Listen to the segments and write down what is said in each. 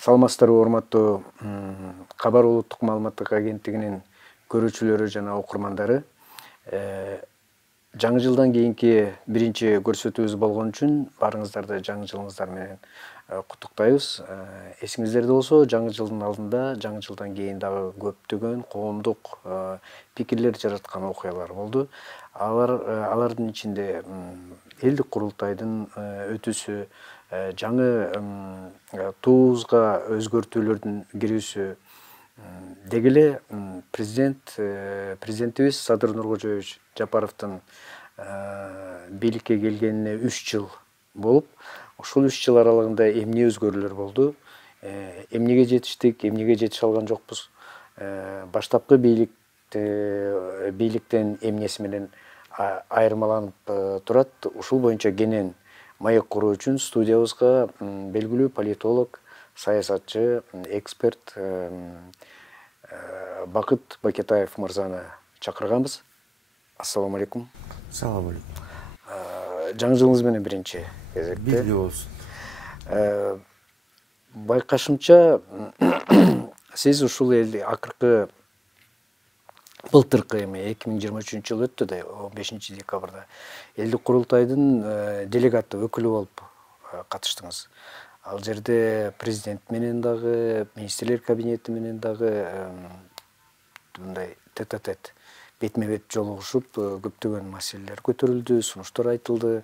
Саламатсыздарбы, урматтуу Кабар улуттук маалыматтык агенттигинин көрүүчүлөрү жана окурмандары. Жаңы жылдан кийинки биринчи көрсөтүүбүз болгон үчүн баарыңыздарды жаңы жылыңыздар менен куттуктайбыз. Эсиңиздерде болсо, жаңы жылдын алдында, жаңы жылдан кийин дагы көптөгөн коомдук пикирлер жараткан окуялар болду. Алардын ичинде элдик курултайдын өтүүсү, жаңы туузга өзгөртүүлөрдүн кирүүсү, деги эле президентибиз Садыр Нуркожоевич Жапаровдун бийликке келгенине 3 жыл болуп, ушул 3 жыл аралыгында эмне өзгөрүүлөр болду, эмнеге жетиштик, эмнеге жетише алган жокпуз, баштапкы бийликтен эмнеси менен айырмаланып турат. Ушул боюнча кенен маек куруу үчүн студиябызга белгилүү политолог, саясатчы, эксперт Бакыт Бакетаев мырзаны чакырганбыз. Ассаламу алейкум. Салам алейкум. Жаңы жылыңыз менен биринчи кезекте. Бийлүү болсун. Байкашымча, сиз ушул элди акыркы былтыркы 2023 жыл өттү да, 15 декабрда элдик курултайдын делегаты өкүлү болуп катыштыңыз. Ал жерде президент менен дагы, министрлер кабинети менен дагы мындай тет-а-тет, бетме-бет жолугушуп, көптөгөн маселелер көтөрүлдү, сунуштар айтылды.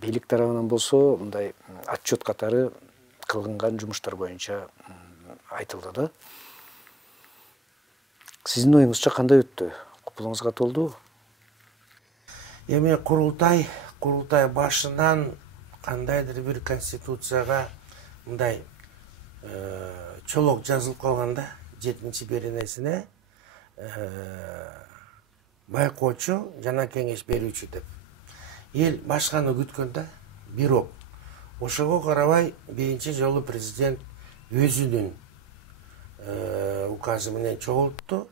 Бийлик тарабынан болсо, мындай отчет катары кылынган жумуштар боюнча айтылды да. Сиздин оюңузча кандай өттү? Купулуңузга толду? Эми курултай башынан кандайдыр бир конституцияга мындай чолок жазылып калганда 7-беренесине байкоочу жана кеңеш берүүчү деп. Эл башканы күткөндө, бирок ошого карабай биринчи жолу президент өзүнүн указы менен чогултту.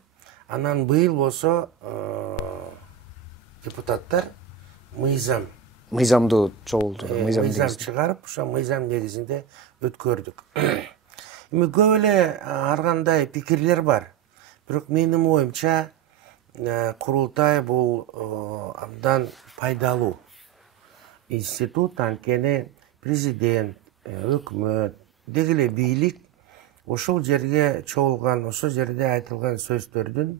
Анан быйыл болсо депутаттар мыйзамды чогулту, мыйзам чыгарып, ошо мыйзам негизинде өткөрдүк. Эми көп эле ар кандай пикирлер бар. Бирок менин оюмча курултай бул абдан пайдалуу институт, анткени президент, өкмөт, деги эле бийлик ошол жерге чогулган, ошол жерде айтылган сөздөрдүн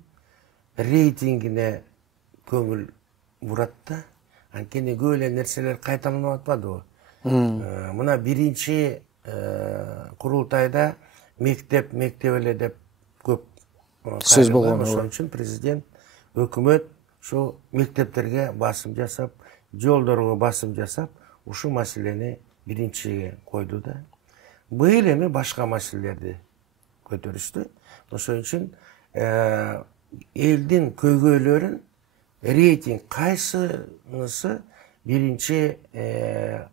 рейтингине көңүл бурат да. Анткени көп эле нерселер кайталанып атпадыбы? Мына биринчи курултайда мектеп эле деп көп сөз болгон. Ошон үчүн президент, өкмөт ошол мектептерге басым жасап, жолдорго басым жасап, ушул маселени биринчиге койду да. Быйыл эми башка маселелерди көтөрүштү. Ошон үчүн элдин көйгөйлөрүн рейтинг кайсынысы биринчи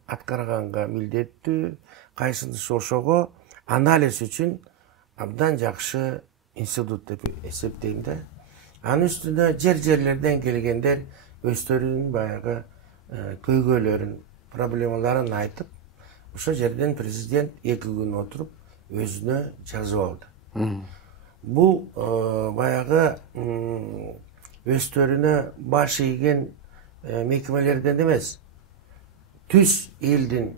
аткарганга милдеттүү, кайсынысы ошого анализ үчүн абдан жакшы институт деп эсептейм да. Анын үстүнө жерлерден келгендер өздөрүнүн баягы көйгөйлөрүн, проблемаларын айтып, ошол жерден президент 2 күн отуруп өзүнө жазып алды. Бул баягы өздөрүнө баш ийген мекемелерден эмес, түз элдин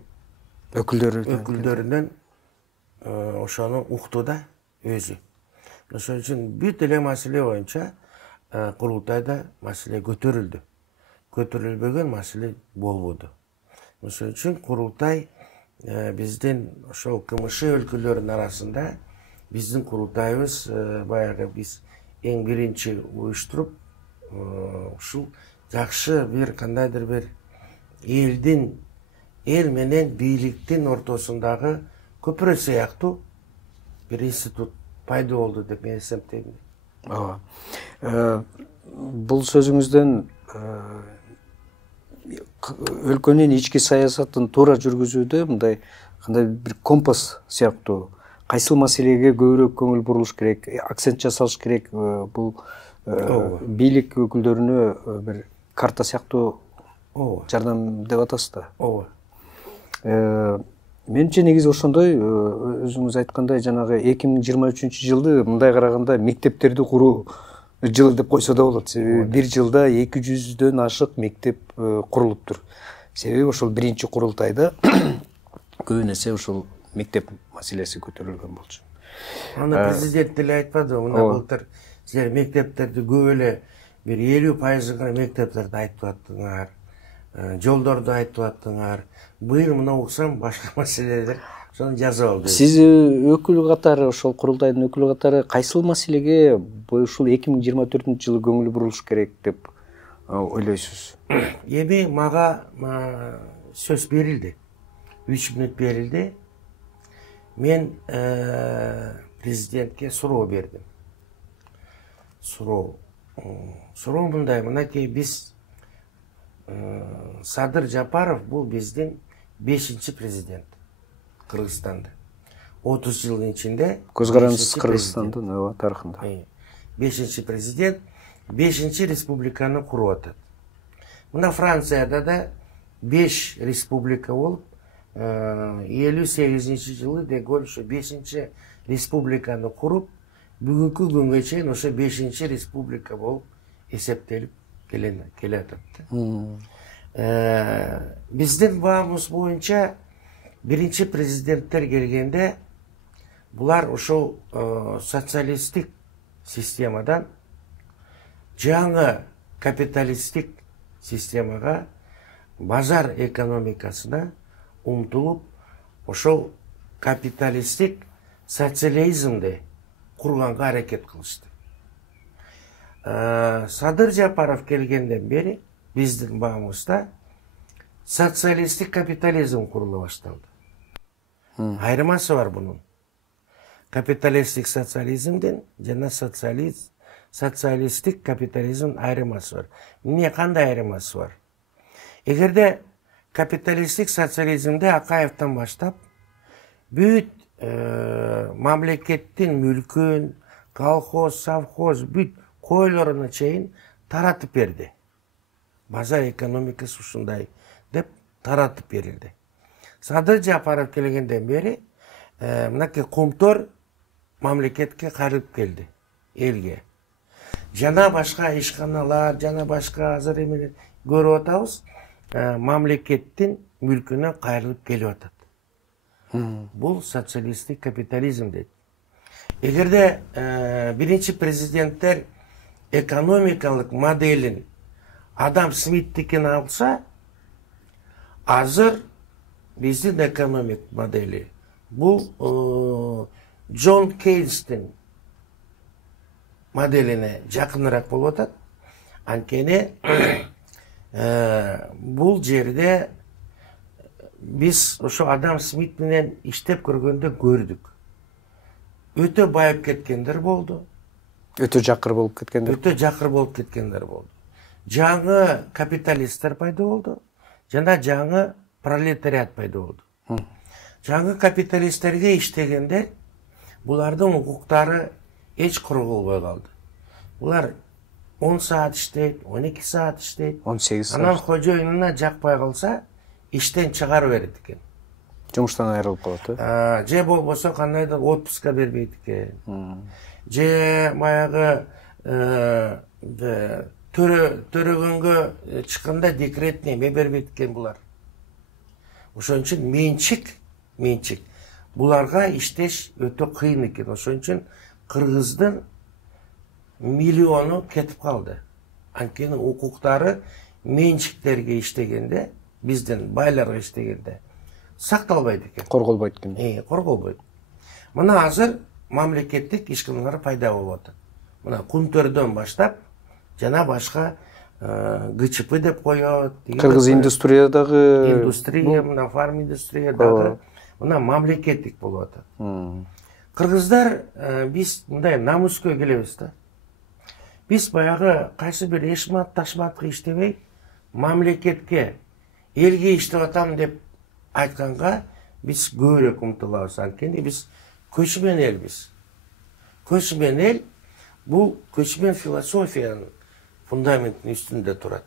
өкүлдөрүнөн ошону укту да өзү. Ошон үчүн бүт эле маселе боюнча курултайда маселе көтөрүлдү. Көтөрүлбөгөн маселе болбоду. Ошон үчүн курултай биздин ошол КМШ өлкөлөрүнүн арасында биздин курултайыбыз баягы биз эң биринчи уюштуруп, ушул жакшы бир кандайдыр бир эл менен бийликтин ортосундагы көпүрө сыяктуу бир институт пайда болду деп мен эсептейм. Бул сөзүңүздөн өлкөнүн ички саясатын туура жүргүзүүдө мындай кандай бир компас сыяктуу, кайсыл маселеге көбүрөөк көңүл бурулуш керек, акцент жасалыш керек, бул бийлик өкүлдөрүнө бир карта сыяктуу жардам деп атасыз да. Менимче негизи ошондой, өзүңүз айткандай жанагы 2023-жылды мындай караганда мектептерди куруу жылы деп койсо да болот. Себеби бир жылда 200дөн ашык мектеп курулуптур. Себеби ошол биринчи курултайда көбүн эсе ушул мектеп маселеси көтөрүлгөн болчу. Аны президент деле айтпады. Мына былтыр силер мектептерди көп эле бир 50%-га мектептерди айтып аттыңар, жолдорду айтып аттыңар. Быйыл мына уксам башка маселелер ошону жазып алды. Сиз өкүл катары, ошол курултайдын өкүлү катары кайсыл маселеге ушул 2024-жылы көңүл бурулуш керек деп ойлойсуз? Эми мага сөз берилди. 3 мүнөт берилди. Мен президентке суроо бердим. Суроо мындай, мынакей биз Садыр Жапаров бул биздин 5-чи президент Кыргызстанда. 30 жылдын ичинде көз карандысыз Кыргызстандын тарыхында. 5-чи президент, 5-чи республиканы куруп атат. Мына Францияда да 5 республика болуп, 58-чи жылы Деголь ошо 5-чи республиканы куруп, бүгүнкү күнгө чейин ошо 5-чи республика болуп эсептелип келе атат. Биздин баамыз боюнча биринчи президенттер келгенде булар ошол социалисттик системадан жаңы капиталисттик системага, базар экономикасына умтулуп, ошол капиталисттик социализмди курганга аракет кылышты. Садыр Жапаров келгенден бери биздин баамызда социалисттик капитализм курула башталды. Айырмасы бар бунун. Капиталисттик социализмден жана социалисттик капитализм айырмасы бар. Эмне кандай айырмасы бар? Эгерде капиталисттик социализмде Акаевден баштап бүт мамлекеттин мүлкүн, колхоз, совхоз, бүт койлоруна чейин таратып берди. Базар экономикасы ушундай деп таратып берилди. Садыр Жапаров келгенден бери мынакей Кумтор мамлекетке кайрылып келди, элге. Жана башка ишканалар, жана башка азыр эме көрүп атабыз, мамлекеттин мүлкүнө кайрылып келип атат. Бул социалисттик капитализм дейт. Эгерде биринчи президенттер экономикалык моделин Адам Смиттикин алса, азыр биздин экономик модели бул Джон Кейнстин моделине жакыныраак болуп атат. Анткени бул жерде биз ошо Адам Смит менен иштеп көргөндө көрдүк. Өтө байып кеткендер болду. Өтө жакыр болуп кеткендер болду. Жаңы капиталисттер пайда болду, жана жаңы пролетариат пайда болду. Жаңы капиталисттерге иштегендер, булардын укуктары эч корголбой калды. Булар 10 саат иштейт, 12 саат иштейт. 18 саат. Анан кожоюнуна жакпай калса, иштен чыгарып берет экен. Жумуштан айрылып калат, же болбосо кандайдыр отпуска бербейт экен. Же баягы төрөгөнгө чыкканда декретный эме бербейт экен булар. Ошон үчүн менчик буларга иштеш өтө кыйын экен. Ошон үчүн Кыргыздын миллиону кетип калды. Анткени укуктары менчиктерге иштегенде, биздин байларга иштегенде сакталбайт экен. Корголбойт экен. Корголбойт. Мына азыр мамлекеттик ишканалар пайда болуп атат. Мына Кумтөрдөн баштап жана башка ГЧП деп коет. Кыргыз индустрия, мына фарм индустрия дагы мына мамлекеттик болуп атат. Кыргыздар биз мындай намыскө келебиз да. Биз баягы кайсы бир эшмат ташматка иштебей, мамлекетке, элге иштеп атам деп айтканга биз көбүрөөк умтулабыз. Анткени биз көчмөн элбиз. Көчмөн эл бул көчмөн философиянын фундаментинин үстүндө турат.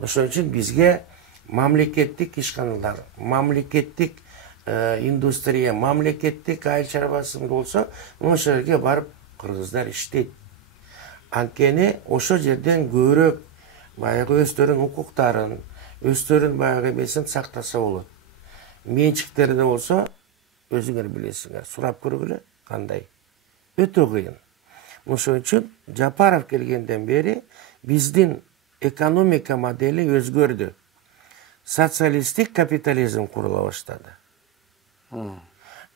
Ошон үчүн бизге мамлекеттик ишканалар, мамлекеттик индустрия, мамлекеттик айыл чарбасы болсо, ошол жерге барып кыргыздар иштейт. Анткени ошол жерден көбүрөөк баягы өздөрүнүн укуктарын, өздөрүнүн баягы эмесин сактаса болот. Менчиктерде болсо, өзүңөр билесиңер, сурап көргүлө, кандай. Өтө кыйын. Ошон үчүн Жапаров келгенден бери биздин экономика модели өзгөрдү. Социалистик капитализм курула баштады.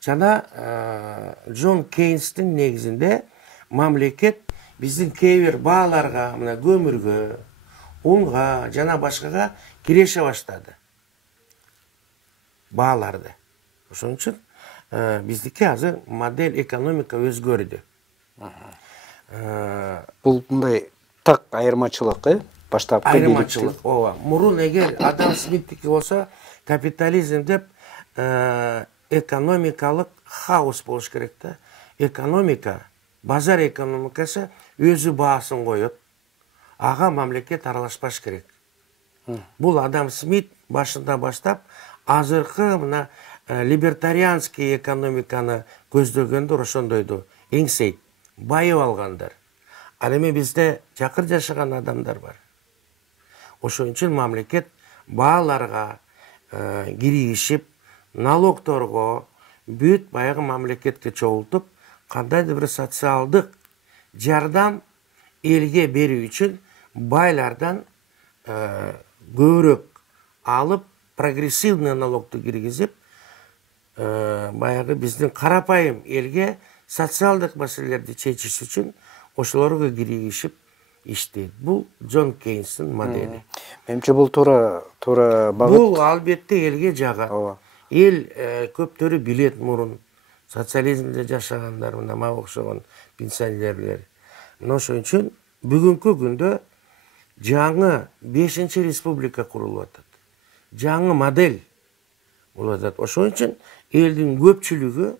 Жана Джон Кейнстин негизинде мамлекет биздин кээ бир бааларга, мына көмүргө, унга жана башкага киреше баштады. Бааларды. Ошон үчүн биздики азыр модель экономика өзгөрдү. Бул мындай так айырмачылык, баштапкы айырмачылык. Ооба. Мурун эгер Адам Смиттики болсо, капитализм деп экономикалык хаос болуш керек да. Экономика, базар экономикасы өзү баасын коет. Ага мамлекет аралашпаш керек. Бул Адам Смит башында баштап азыркы мына либертарианский экономиканы көздөгөндөр ошондойду эңсейт, байып алгандар. Ал эми бизде жакыр жашаган адамдар бар. Ошон үчүн мамлекет бааларга киригишип, налогторго бүт баягы мамлекетке чогултуп, кандайдыр бир социалдык жардам элге берүү үчүн байлардан көбүрөөк алып, прогрессивный налогду киргизип, баягы биздин карапайым элге социалдык маселелерди чечиш үчүн ошолорго киригишип иштейт. Бул Джон Кейнстин модели. Менимче бул туура багыт. Бул албетте элге жагат. Эл көптөрү билет мурун социализмде жашагандар, мына мага окшогон пенсионерлер. Ошон үчүн бүгүнкү күндө жаңы 5-республика курулуп атат. Жаңы модель болуп атат. Ошон үчүн элдин көпчүлүгү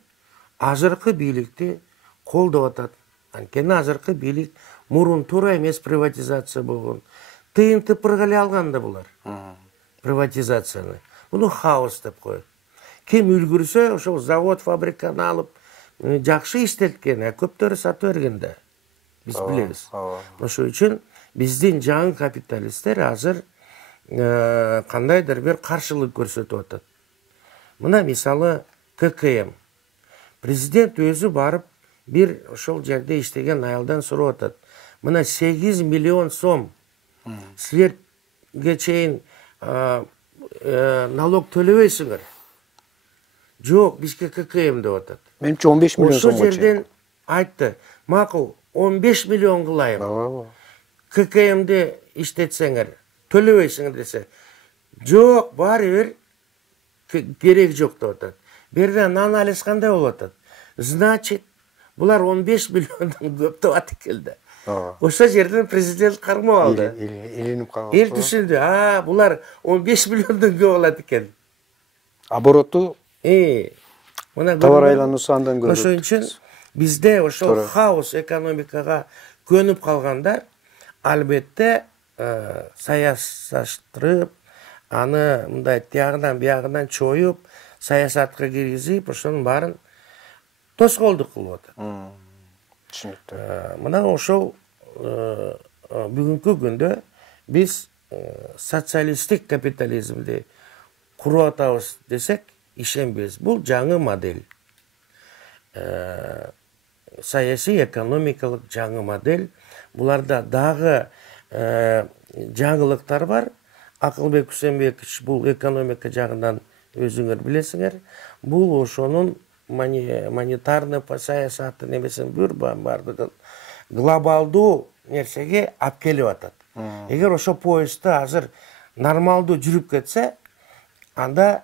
азыркы бийликти колдоп атат. Анткени азыркы бийлик мурун туура эмес приватизация болгон. Тыйын тыпырга эле алганда булар. Приватизацияны. Муну хаос деп коет. Ким үлгүрсө, ошол завод, фабриканы алып, жакшы иштеткен, көптөрү сатып берген да. Биз билебиз. Ошон үчүн биздин жаңы капиталисттер азыр кандайдыр бир каршылык көрсөтүп атат. Мына мисалы ККМ. Президент өзү барып бир ошол жерде иштеген аялдан сурап атат. Мына 8 миллион сом силерге чейин налог төлөбөйсүңөр. Жок, бизге ККМ деп атат. Менимче 15 миллион сом. Ошол жерден айтты, макул 15 миллион кылайын. ККМди иштетсеңер, төлөбөйсүңөр десе. Жок, баары бир керек жок деп атат. Берден анализ кандай болуп атат? Значит, булар 15 миллиондон көп деп атып келди. Ошол жерден президент кармап алды. Илинип калды. Эл түшүндү, булар 15 миллиондон көп болот экен. Обороту мына товар айлануусу андан көп. Ошон үчүн бизде ошол хаос экономикага көнүп калгандар албетте саясаштырып, аны мындай тиягынан биягынан чоюп, саясатка киргизип, ошонун баарын тоскоолдук кылып атат. Түшүнүктүү. Мына ошол бүгүнкү күндө биз социалисттик капитализмди куруп атабыз десек, ишенбейбиз. Бул жаңы модель. Саясий экономикалык жаңы модель. Буларда дагы жаңылыктар бар. Акылбек Үсенбекович бул экономика жагынан өзүңөр билесиңер. Бул ошонун монетарный саясаты немесин бардыгын глобалдуу нерсеге алып келип атат. Эгер ошо поездды азыр нормалдуу жүрүп кетсе, анда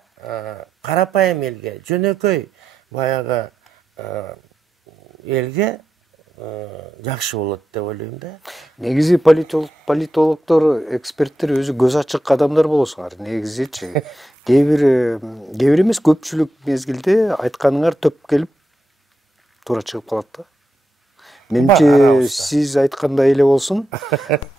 карапайым элге, жөнөкөй баягы элге жакшы болот деп ойлойм да. Негизи политологдор, эксперттер өзү көз ачык адамдар болосуңар. Негизичи кээ бир эмес көпчүлүк мезгилде айтканыңар төп келип туура чыгып калат да. Менимче сиз айткандай эле болсун.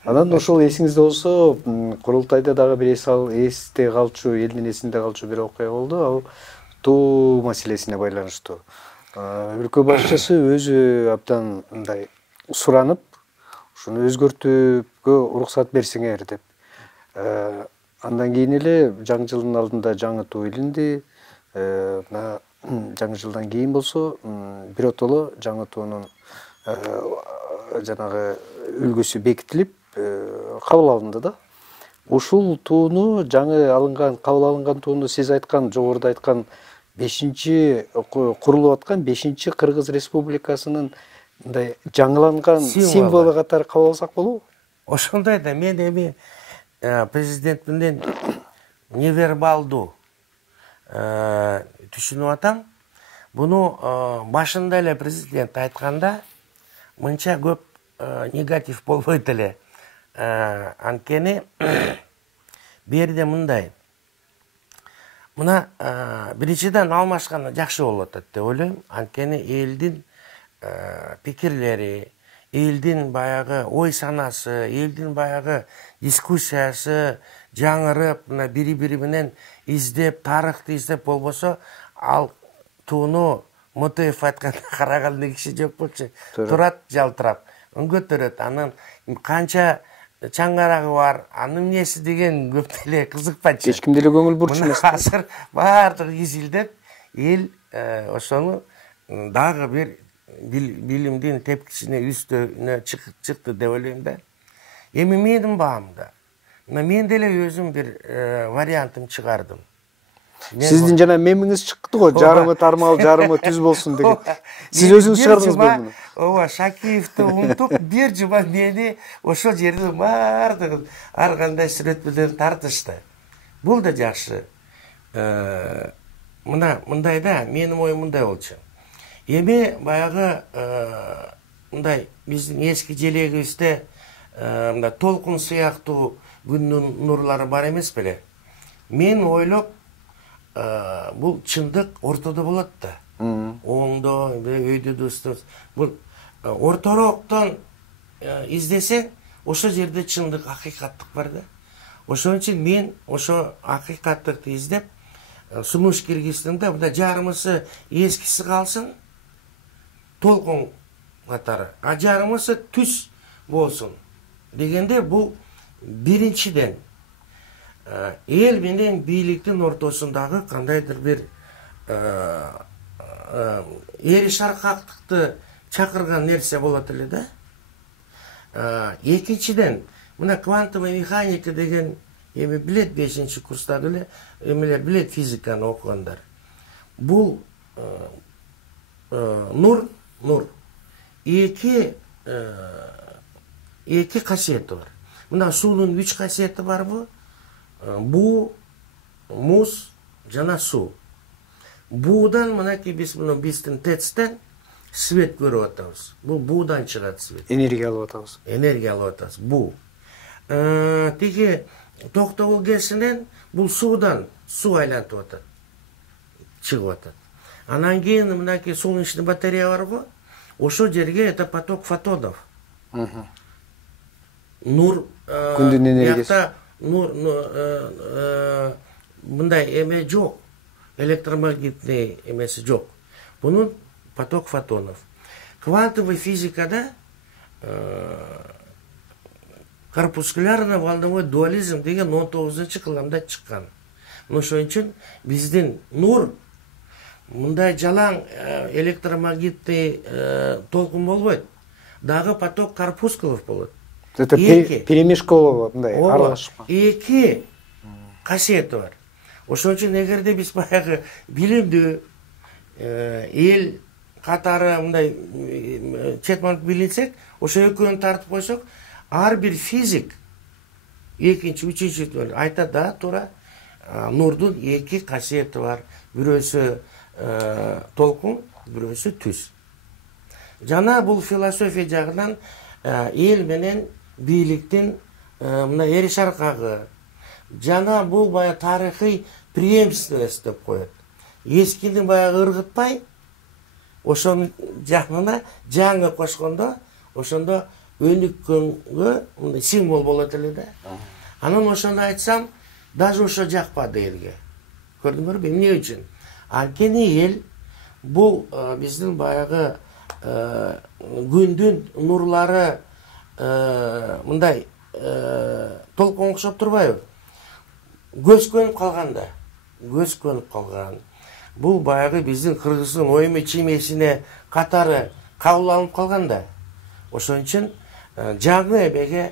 Анан ошол эсиңизде болсо, курултайда дагы бир эсте калчу, элдин эсинде калчу бир окуя болду. Ал тоо маселесине байланыштуу. Өлкө башчысы өзү абдан мындай суранып, ушуну өзгөртүүгө уруксат берсеңер деп. Андан кийин эле жаңы жылдын алдында жаңытуу илинди. Мына жаңы жылдан кийин болсо биротоло жаңытуунун жанагы үлгүсү бекитилип кабыл алынды да. Ушул тууну кабыл алынган тууну сиз айткан, жогоруда айткан 5-чи курулуп аткан 5-чи Кыргыз Республикасынын мындай жаңыланган символу катары кабыл алсак болобу? Ошондой да, мен эми президент менен невербалдуу түшүнүп атам. Буну башында эле президент айтканда мынча көп негатив болбойт эле. Анткени берде мындай. Мына биринчиден алмашканы жакшы болуп атат деп ойлойм. Анткени элдин пикирлери, элдин баягы ой санасы, элдин баягы дискуссиясы жаңырып, мына бири-бири менен издеп, тарыхты издеп болбосо, ал тууну МТФ айтканда караганда киши жок болчу. Турат жалтырап, өңгө төрөт. Анын канча чаңгарагы бар, анын эмнеси деген көп деле кызыкпачу. Эч ким деле көңүл бурчу эмес. Азыр баардыгы изилдеп, эл ошону дагы бир билимдин тепкичине үстүнө чыкты деп ойлойм да. Эми менин баамда, мен деле өзүм бир вариантым чыгардым. Сиздин жана мемиңиз чыкты го, жарымы тармал, жарымы түз болсун деген. Сиз өзүңүз чыгардыңыз буну? Ооба, Шакиевди унутуп, бир жума мени ошол жердин баардыгын ар кандай сүрөтмөдөн тартышты. Бул да жакшы. Мына мындай да, менин оюм мындай болчу. Эми баягы мындай биздин эски желегибизде мындай толкун сыяктуу күндүн нурлары бар эмес беле? Мен ойлоп, бул чындык ортодо болот да. Оңдо, өйдө достор. Бул ортороктон издесең, ошо жерде чындык, акыйкаттык бар да. Ошон үчүн мен ошо акыйкаттыкты издеп, сунуш киргиздим да, мында жарымысы эскиси калсын, толкун катары, а жарымысы түз болсун дегенде, бул биринчиден эл менен бийликтин ортосундагы кандайдыр бир эришаркактыкты чакырган нерсе болот эле да. Экинчиден, мына квантовый механика деген эми билет 5-чи курстагы эле эмелер билет, физиканы окугандар. Бул нур эки касиети бар. Мына суунун 3 касиети барбы? Буу, муз жана суу. Буудан мынакей биздин ТЭЦтен свет көрүп атабыз. Бул буудан чыгат свет. Энергия алып атабыз. Энергия алып атабыз. Буу. Тиги токтогул кесинен бул суудан суу айлантып атат. Чыгып атат. Анан кийин мынакей солнечный батарея барбы? Ошол жерге это поток фотонов. Нур күндүн энергиясы. Мындай эме жок. Электромагнитный эмеси жок. Бунун поток фотонов. Квантовый физикада корпускулярно-волновой дуализм деген 19-кылымда чыккан. Ошон үчүн биздин нур мындай жалаң электромагнитный толкун болбойт. Дагы поток корпускулов болот. Это перемешка болот, мындай аралашма. Эки касиети бар. Ошон үчүн эгерде биз баягы билимдүү эл катары мындай четманып билинсек, ошо экөөнү тартып койсок, ар бир физик экинчи, үчүнчү айтат да, туура нурдун эки касиети бар. Бирөөсү толкун, бирөөсү түз. Жана бул философия жагынан эл менен бийликтин мына эришаркагы, жана бул бая тарыхый преемственность деп коет. Эскини баягы ыргытпай, ошонун жанына жаңы кошкондо, ошондо өнүккөнгө символ болот эле да. Анан ошону айтсам, даже ошо жакпады элге. Көрдүңөрбү, эмне үчүн? Анткени эл бул биздин баягы күндүн нурлары мындай толкон окшоп турбайбы? Көз көнүп калганда, көз көнүп калган. Бул баягы биздин Кыргыздын ойме чиймесине катары кабыл алынып калганда, ошон үчүн жаңы эбеге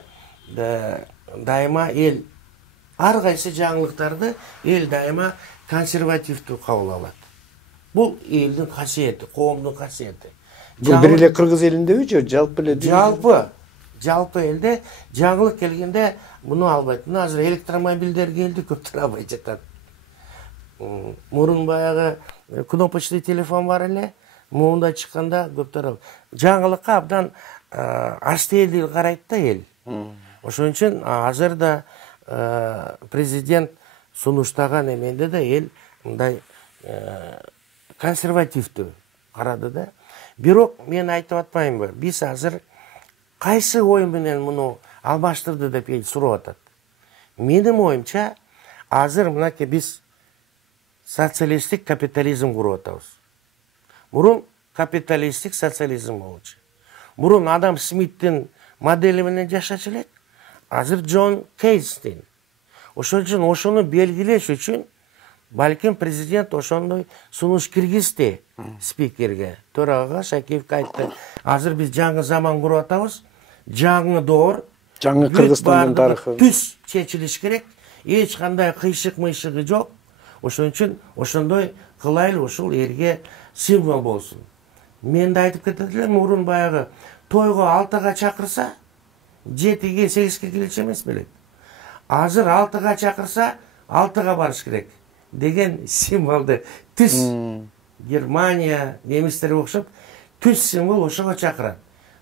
дайыма эл ар кайсы жаңылыктарды эл дайыма консервативдүү кабыл алат. Бул элдин касиети, коомдун касиети. Бул бир эле кыргыз элиндеби же жалпы эле? Жалпы элде жаңылык келгенде муну албайт. Мына азыр электромобилдер келди, көптөр албай жатат. Мурун баягы кнопочный телефон бар эле, муунда чыкканда көптөр жаңылыкка абдан астелдил карайт да эл. Ошон үчүн азыр да президент сунуштаган эменде да эл мындай консервативдүү карады да. Бирок мен айтып атпаймынбы, биз азыр кайсы ой менен муну алмаштырды деп эл сурап атат. Менин оюмча, азыр мынакей биз социалисттик капитализм куруп атабыз. Мурун капиталисттик социализм болчу. Мурун Адам Смиттин модели менен жашачу элек, азыр Джон Кейнстин. Ошон үчүн ошону белгилеш үчүн балким президент ошондой сунуш киргизди спикерге. Төрагага Шакиевке айтты. Азыр биз жаңы заман куруп атабыз. Жаңы доор, жаңы Кыргызстандын тарыхы түз чечилиш керек. Эч кандай кыйшык-мыйшыгы жок. Ошон үчүн ошондой кылайлы, ушул элге символ болсун. Мен да айтып кетет элем, мурун баягы тойго 6-га чакырса, 7-ге 8-ге келчү эмес белек. Азыр 6-га чакырса, 6-га барыш керек деген символду түз Германия, немистерге окшоп түз символ ошого чакырат.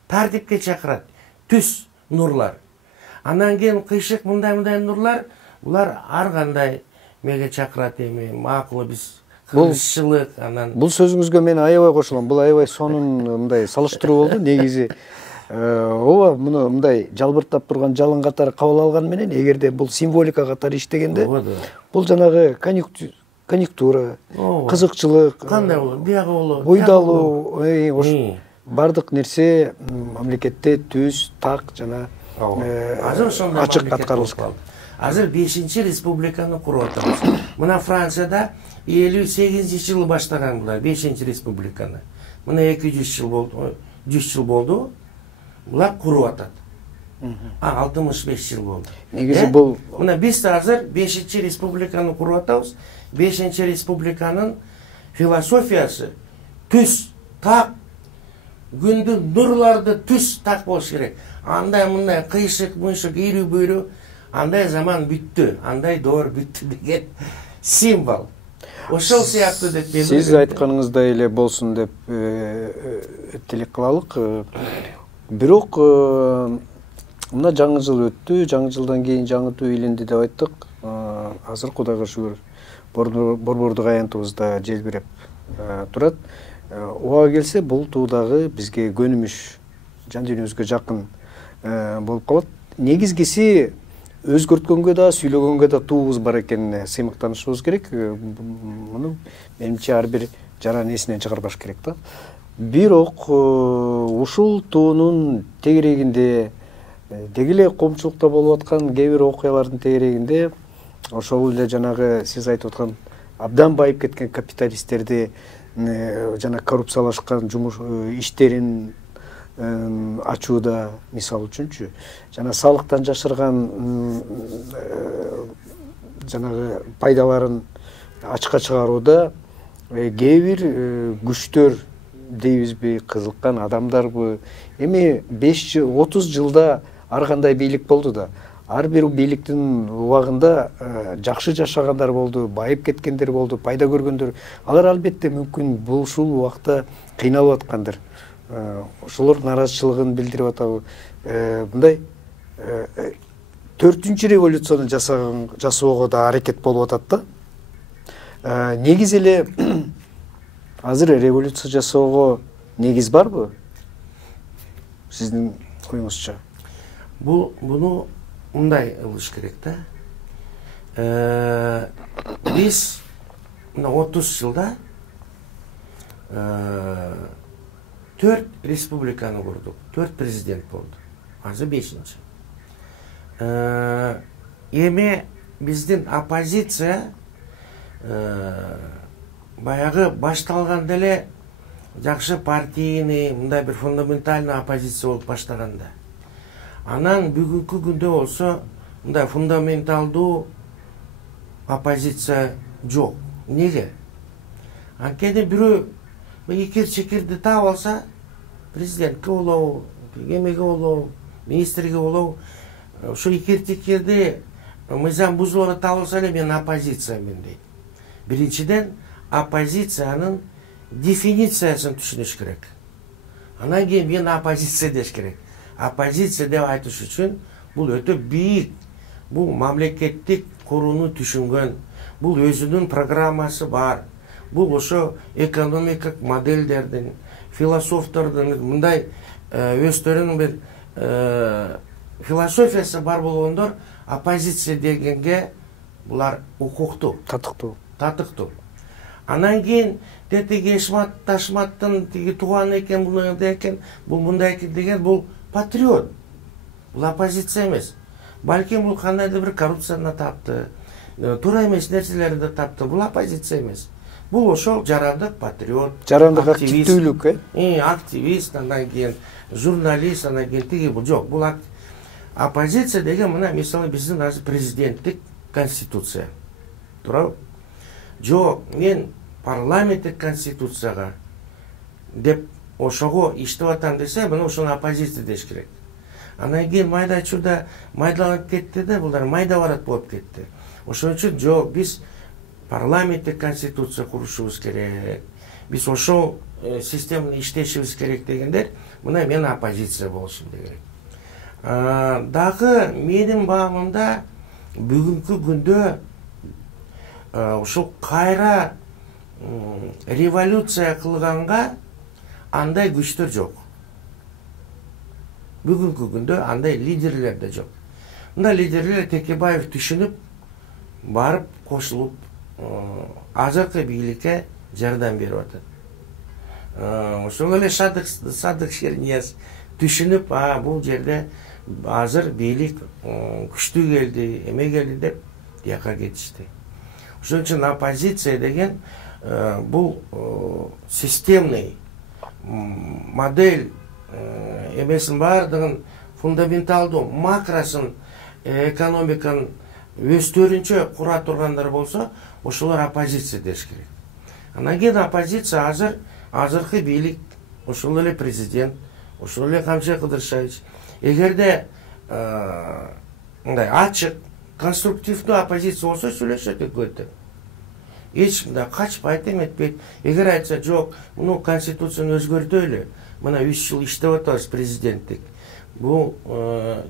Тартипке чакырат. Түз нурлар. Анан кийин кыйшык мындай нурлар, булар ар кандай меге чакырат эми, макул биз кыргызчылык анан. Бул сөзүңүзгө мен аябай кошулам. Бул аябай сонун мындай салыштыруу болду. Негизи ооба муну мындай жалбырттап турган жалын катары кабыл алган менен, эгерде бул символика катары иштегенде, бул жанагы конъюнктура, кызыкчылык, кандай болот, биягы болот, бойдалуу, бардык нерсе мамлекетте түз, так жана ачык аткарылыш. Азыр 5-чи республиканы куруп атабыз. Мына Францияда 58-жылы баштаган булар 5-чи республиканы. Мына 200 жыл болду, 100 жыл болду. Булар куруп атат. 65 жыл болду. Негизи бул мына биз азыр 5-чи республиканы куруп атабыз. 5-чи республиканын философиясы түз, так, күндүн нурларды түз, так болуш керек. Андай мындай кыйшык-мыйшык, ийрүү-бүйрүү, андай заман бүттү, андай доор бүттү деген символ. Ошол сыяктуу деп мен сиз айтканыңыздай эле болсун деп тилек кылалык. Бирок мына жаңы жыл өттү, жаңы жылдан кийин жаңы туу илинди деп айттык. Азыр Кудайга шүгүр борбордук аянтыбызда желбиреп турат. Ого келсе бул туу дагы бизге көнүмүш, жан дүйнөбүзгө жакын болуп калат. Негизгиси өзгөрткөнгө да, сүйлөгөнгө да туубуз бар экенине сыймыктанышыбыз керек. Муну менимче ар бир жаран эсинен чыгарбаш керек да. Бирок ушул туунун тегерегинде, деги эле коомчулукта болуп аткан кээ бир окуялардын тегерегинде ошол эле жанагы сиз айтып аткан абдан байып кеткен капиталисттерди жана коррупциялашкан жумуш иштерин ачууда, мисалы үчүнчү, жана салыктан жашырган жанагы пайдаларын ачыкка чыгарууда кээ бир күчтөр дейбизби, кызыккан адамдарбы, эми 5-30 жылда ар кандай бийлик болду да, ар бир бийликтин убагында жакшы жашагандар болду, байып кеткендер болду, пайда көргөндөр. Алар албетте мүмкүн ушул убакта кыйналып аткандыр. Ошолор наразычылыгын билдирип атабы. Мындай 4-чү революцияны жасоого да аракет болуп атат да. Негизи эле азыр революция жасоого негиз барбы? Сиздин оюңузча? Буну мындай кылыш керек да. Биз мына 30 жылда 4 республиканы құрдық, 4 президент болды. Азыр 5-ші. Еме біздің оппозиция баяғы башталған деле жақшы партийный, мындай бір фундаментальный оппозиция болып баштағанда. Анан бүгінгі күнде болса, мындай фундаменталдуу оппозиция жоқ. Неге? Анткени бирөө икир-чекирди таап алса, президентке болобу, эмеге болобу, министрге болобу, ошо икир-чекирди мыйзам бузуулары таап алса эле мен оппозициямен дейт. Биринчиден, оппозициянын дефинициясын түшүнүш керек. Анан кийин мен оппозиция деш керек. Оппозиция деп айтыш үчүн бул өтө бийик, бул мамлекеттик курууну түшүнгөн, бул өзүнүн программасы бар, бул ошо экономикалык модельдердин, философтордун мындай өздөрүнүн бир философиясы бар болгондор оппозиция дегенге булар укуктуу, татыктуу. Анан кийин тетиги Ташматтын тиги тууган экен, мындай экен, бул мындай экен деген бул патриот. Бул оппозиция эмес. Балким бул кандайдыр бир коррупцияны тапты, туура эмес нерселерди тапты. Бул оппозиция эмес. Бул ошол жарандык патриот, жарандык активдүүлүк, активист, андан кийин журналист, андан кийин тиги бул жок. Бул оппозиция деген мына мисалы биздин азыр президенттик конституция. Туурабы? Жок, мен парламенттик конституцияга деп ошого иштеп атам десе, мына ошону оппозиция деш керек. Андан кийин майда чурда майдаланып кетти да, булар майда барат болуп кетти. Ошон үчүн жок, биз парламенттик конституция курушубуз керек. Биз ошол системаны иштешибиз керек дегендер, мына мен оппозиция болушум керек. Дагы менин баамымда бүгүнкү күндө ушул кайра революция кылганга андай күчтөр жок. Бүгүнкү күндө андай лидерлер да жок. Мына лидерлер Текебаев түшүнүп, барып кошулуп, азыркы бийликке жардам берип атат. Ошол эле Садык Шернияз түшүнүп, бул жерде азыр бийлик күчтүү келди, эме келди деп тияка кетишти. Ошон үчүн оппозиция деген бул системный модель эмесин бардыгын фундаменталдуу макросын экономиканын өздөрүнчө кура тургандар болсо, ошолор оппозиция деш керек. Анан кийин оппозиция азыркы бийлик, ошол эле президент, ошол эле Камчы Кыдыршевич, эгерде мындай ачык, конструктивдүү оппозиция болсо сүйлөшөт экөөтө. Эч мындай качпайт, эметпейт. Эгер айтса, жок, муну конституцияны өзгөртөлү, мына 3 жыл иштеп атабыз президенттик. Бул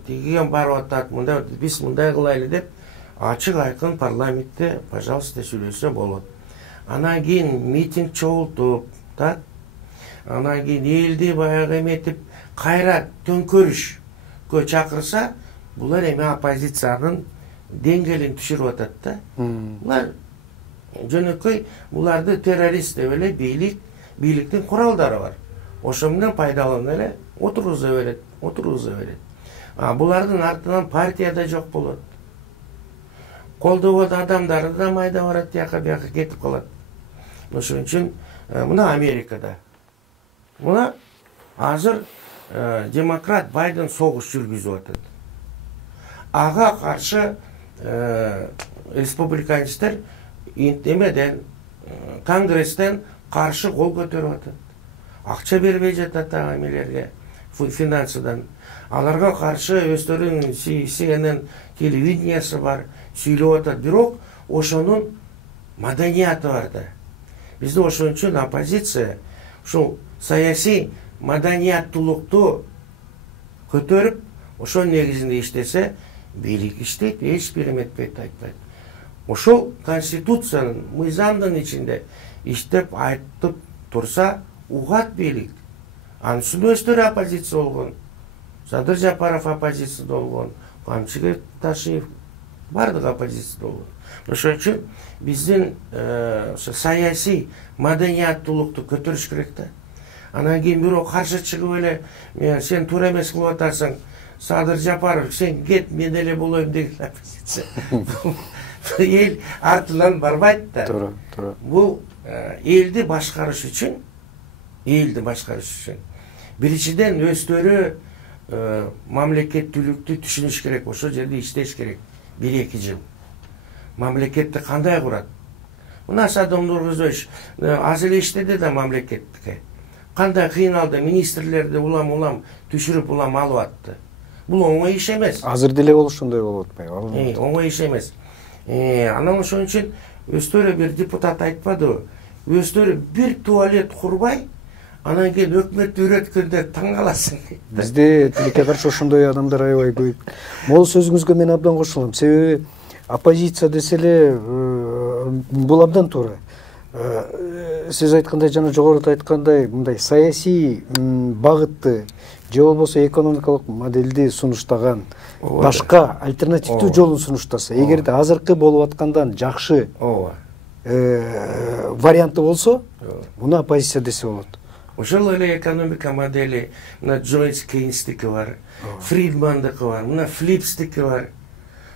тигиген барып атат, мындай биз мындай кылайлы деп ачык айкын парламентте, пожалуйста, сүйлөсө болот. Анан кийин митинг чогултуп, так? Анан кийин элди баягы эметип, кайра төңкөрүшкө чакырса, булар эми оппозициянын деңгээлин түшүрүп атат да. Булар жөнөкөй буларды террорист деп эле бийликтин куралдары бар. Ошо менен пайдаланып эле отургуза берет. Булардын артынан партия да жок болот. Колдогон адамдары да майда барат, тияка бияка кетип калат. Ошон үчүн мына Америкада. Мына азыр демократ Байден согуш жүргүзүп атат. Ага каршы республиканецтер эмеден, конгресстен каршы кол көтөрүп атат. Акча бербей жатат эмелерге, финансыдан. Аларга каршы өздөрүнүн CNN телевидениясы бар, сүйлөп атат. Бирок ошонун маданияты бар да. Бизде ошон үчүн оппозиция ушул саясий маданияттуулукту көтөрүп, ошон негизинде иштесе, бийлик иштейт, эч бир эметпейт, айтпайт. Ошол конституциянын, мыйзамдын ичинде иштеп айтып турса, угат бийлик. Анын өздөрү оппозиция болгон. Садыр Жапаров оппозиция болгон, Камчы Ташиев Бардык оппозиция болду. Ошон үчүн биздин ошо саясий маданияттуулукту көтөрүш керек да. Анан кийин бирок каршы чыгып эле сен туура эмес кылып атасың, Садыр Жапаров, сен кет, мен эле болоюм деген оппозиция. Эл артынан барбайт да. Туура. Бул элди башкарыш үчүн, биринчиден өздөрү мамлекеттүүлүктү түшүнүш керек, ошол жерде иштеш керек. 1-2 жыл. Мамлекетти кандай курат? Мына Садым Нургузович аз эле иштеди да мамлекеттикке. Кандай кыйналды, министрлерди улам түшүрүп алып атты. Бул оңой иш эмес. Азыр деле ошондой болуп атпайбы? Оңой иш эмес. Анан ошон үчүн өздөрү бир депутат айтпадыбы? Өздөрү бир туалет курбай, анан кийин өкмөттү үйрөткөндө таң каласың. Бизде тилекке каршы ошондой адамдар аябай көп. Могул сөзүңүзгө мен абдан кошулам. Себеби оппозиция десе эле бул абдан туура. Сиз айткандай, жана жогоруда айткандай, мындай саясий багытты же болбосо экономикалык модельди сунуштаган, башка альтернативдүү жолун сунуштаса, эгерде азыркы болуп аткандан жакшы варианты болсо, муну оппозиция десе болот. Ошол эле экономика модели, мына Джойс Кейнстики бар, Фридмандыкы бар, мына Флипстики бар.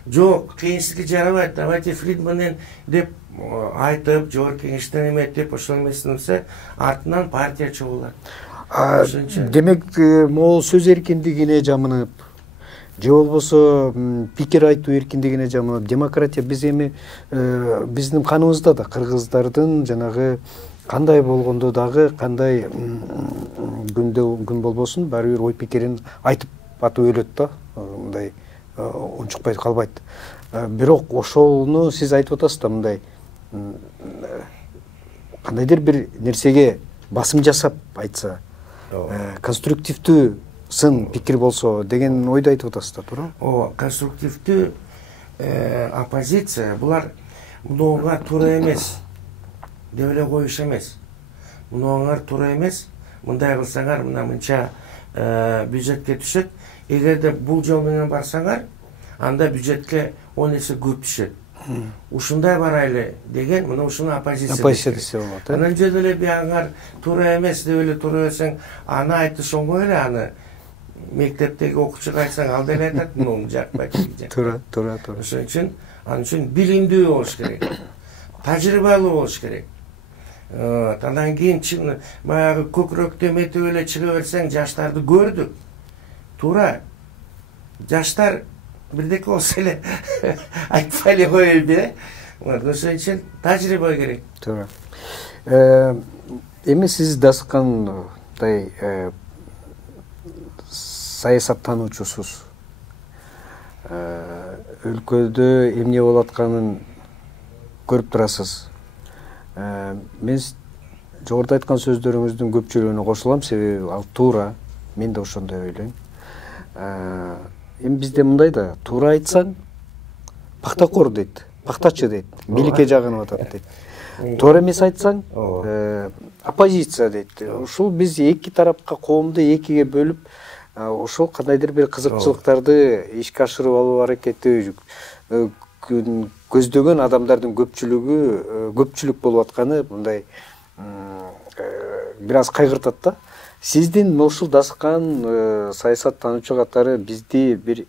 Жок, Кейнстики жарабайт, давайте Фридманден деп айтып, жогорку кеңештен эметип, ошол эмесинсе, артынан партия чогулат. Демек, могул сөз эркиндигине жамынып, же болбосо пикир айтуу эркиндигине жамынып, демократия биз эми биздин каныбызда да кыргыздардын жанагы кандай болгондо дагы, кандай күн болбосун, баары бир ой пикирин айтып атып өлөт да, мындай унчукпай калбайт. Бирок ошону сиз айтып атасыз да, мындай кандайдыр бир нерсеге басым жасап айтса, конструктивдүү сын пикир болсо деген ойду айтып атасыз да, туура? Ооба, конструктивдүү оппозиция булар мунуга туура эмес деп эле коюш эмес. Мунуңар туура эмес, мындай кылсаңар мына мынча бюджетке түшөт. Эгерде бул жол менен барсаңар, анда бюджетке 10 эсе көп түшөт. Ушундай барайлы деген, мына ушуну оппозиция десе болот. Анан жөн эле биаңар туура эмес деп эле туура берсең, аны айтыш оңой эле, аны мектептеги окуучуга айтсаң, ал деле айтат, муну жакпайт. Туура. Ошон үчүн, анын үчүн билимдүү болуш керек. Тажрыйбалуу болуш керек. Андан кийин баягы көкүрөктө эметип эле чыга берсең, жаштарды көрдүк. Туура. Жаштар бирдеке болсо эле айтпай эле коелду. Ошон үчүн тажрыйба керек. Туура. Эми сиз Дасыкандай саясаттануучусуз. Өлкөдө эмне болуп атканын көрүп турасыз. Мен жогоруда айткан сөздөрүңүздүн көпчүлүгүнө кошулам, себеби ал туура. Мен да ошондой ойлойм. Эми бизде мындай да, туура айтсаң пактакор дейт, пактачы дейт, бийликке жагынып атат дейт. Туура эмес айтсаң оппозиция дейт. Ушул биз эки тарапка, коомду экиге бөлүп, ошол кандайдыр бир кызыкчылыктарды ишке ашырып алуу аракети көздөгөн адамдардын көпчүлүк болуп атканы мындай бир аз кайгыртат да. Сиздин ушул Дасыкан саясаттануучу катары бизди бир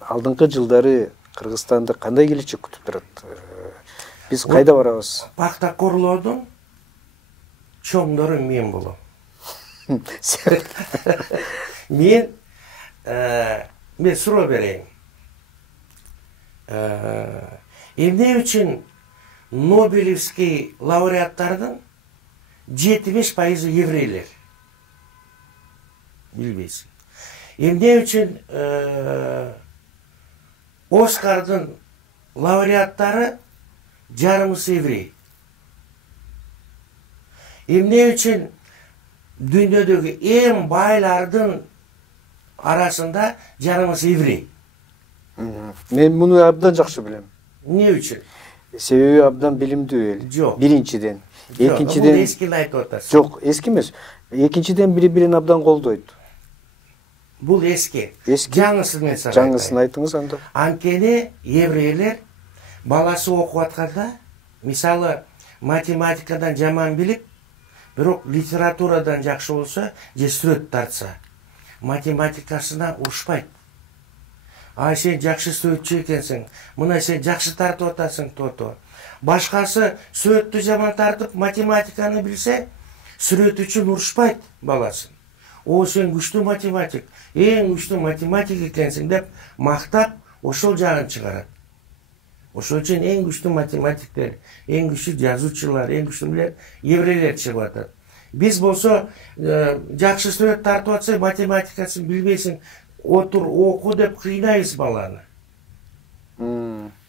алдыңкы жылдары Кыргызстанды кандай келечек күтүп турат? Биз кайда барабыз? Пактакорлордун чоңдору мен болом. Мен суроо берейин. Эмне үчүн Нобелевский лауреаттардын 70% еврейлер? Билбейсиң. Эмне үчүн Оскардын лауреаттары жарымысы еврей? Эмне үчүн дүйнөдөгү эң байлардын арасында жарымысы еврей? Мен муну абдан жакшы билем. Эмне үчүн? Себеби абдан билимдүү эл. Жок. Биринчиден. Экинчиден. Бул эскини айтып атасыз. Жок, эски эмес. Экинчиден бири-бирин абдан колдойт. Бул эски. Эски. Жаңысын мен сага Жаңысын айтыңыз анда. Анткени еврейлер баласы окуп атканда, мисалы математикадан жаман билип, бирок литературадан жакшы болсо, же сүрөт тартса, математикасына урушпайт. Ай сен жакшы сүрөтчү экенсиң, мына сен жакшы тартып атасың то. Башкасы сүрөттү жаман тартып, математиканы билсе, сүрөт үчүн урушпайт баласын. О сен күчтүү математик, эң күчтүү математик экенсиң деп мактап, ошол жагын чыгарат. Ошол үчүн эң күчтүү математиктер, эң күчтүү жазуучулар, эң күчтүү еврейлер чыгып атат. Биз болсо жакшы сүрөт тартып атса, математикасын билбейсиң, отур оку деп кыйнайбыз баланы.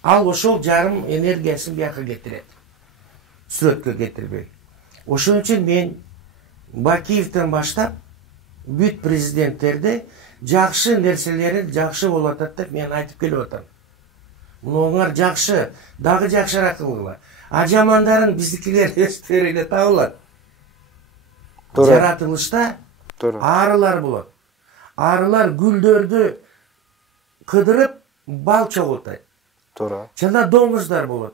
Ал ошол жарым энергиясын бияка кетирет. Сүрөткө кетирбей. Ошон үчүн мен Бакиевден баштап бүт президенттерди жакшы нерселерин жакшы болуп атат деп мен айтып келип атам. Мунулар жакшы, дагы жакшыраак кылгыла. А жамандарын биздикилер өздөрү эле табылат. Жаратылышта арылар болот. Арылар гүлдөрдү кыдырып бал чогултат. Туура. Жана доңуздар болот.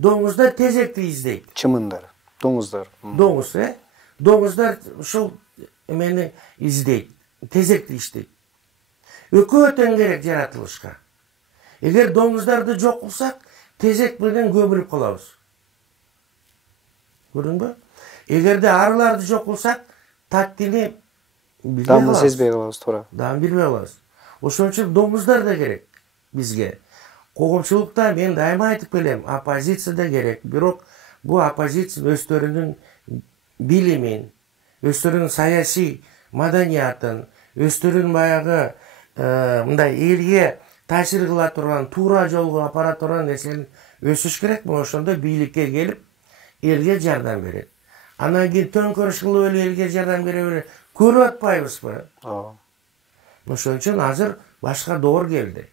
Доңуздар тезекти издейт. Чымындар, доңуздар. Доңуз, доңуздар ушул эмени издейт, тезекти иштейт. Экөө тең керек жаратылышка. Эгер доңуздарды жок кылсак, тезек менен көмүлүп калабыз. Көрдүңбү? Эгерде арыларды жок кылсак, таттини билбей калабыз. Дамын сезбей калабыз, туура. Дамын билбей калабыз. Ошон үчүн доңуздар да керек бизге. Коомчулукта мен дайыма айтып келем, оппозиция да керек. Бирок бул оппозиция өздөрүнүн билимин, өздөрүнүн саясий маданиятын, өздөрүнүн баягы мындай элге таасир кыла турган, туура жолго апара турган нерсени өсүш керек. Ошондо бийликке келип, элге жардам берет. Анан кийин төңкөрүш кылып эле элге жардам бере көрүп атпайбызбы? Ошон үчүн азыр башка доор келди.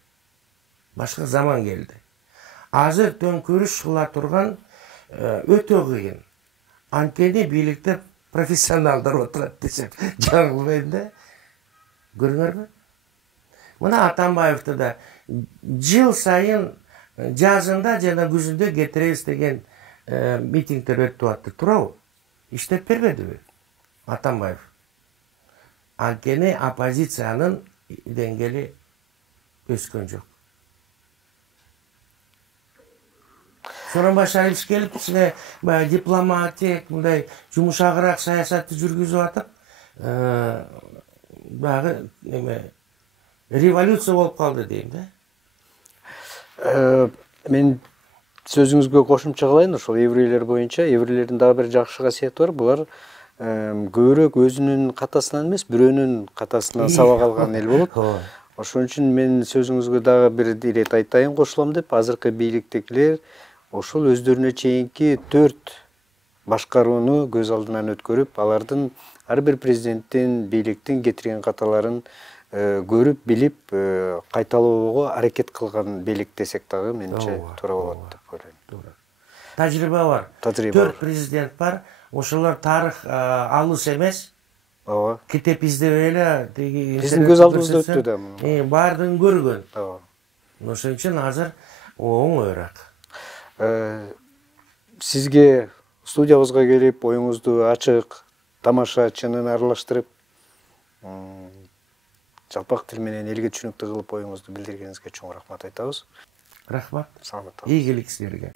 Башка заман келди. Азыр төңкөрүш кыла турган өтө кыйын. Анткени бийликте профессионалдар отурат десем жаңылбайм да. Көрүңөрбү? Мына Атамбаевди да жыл сайын жазында жана күзүндө кетиребиз деген митингдер өтүп атты. Туурабы? Иштеп бербедиби Атамбаев? Анткени оппозициянын деңгели өскөн жок. Сонан баштайбыз келип, сине дипломатик, мындай жумушагыраак саясатты жүргүзүп атып, багы революция болуп калды дейм да. Мен сөзүңүзгө кошумча кылайын, ошол еврейлер боюнча. Еврейлердин дагы бир жакшы касиети бар. Булар көбүрөөк өзүнүн катасынан эмес, бирөөнүн катасынан сабак алган эл болот. Ошон үчүн мен сөзүңүзгө дагы бир ирет айтайын кошулам деп, азыркы бийликтегилер ошол өздөрүнө чейинки 4 башкарууну көз алдынан өткөрүп, алардын ар бир президенттин, бийликтин кетирген каталарын көрүп, билип, кайталоого аракет кылган бийлик десек дагы менимче туура болот деп ойлойм. Тажрыйба бар. 4 президент бар. Ошолор тарых алыс эмес. Ооба. Китеп издебей эле, биздин көз алдыбызда өттү да. Баардыгын көргөн. Ооба. Ошон үчүн азыр оңоюраак. Сизге студиябызга келип, оюңузду ачык, тамашачынын аралаштырып, жалпак тил менен элге түшүнүктүү кылып оюңузду билдиргениңизге чоң рахмат айтабыз. Рахмат. Саламат. Ийгилик силерге.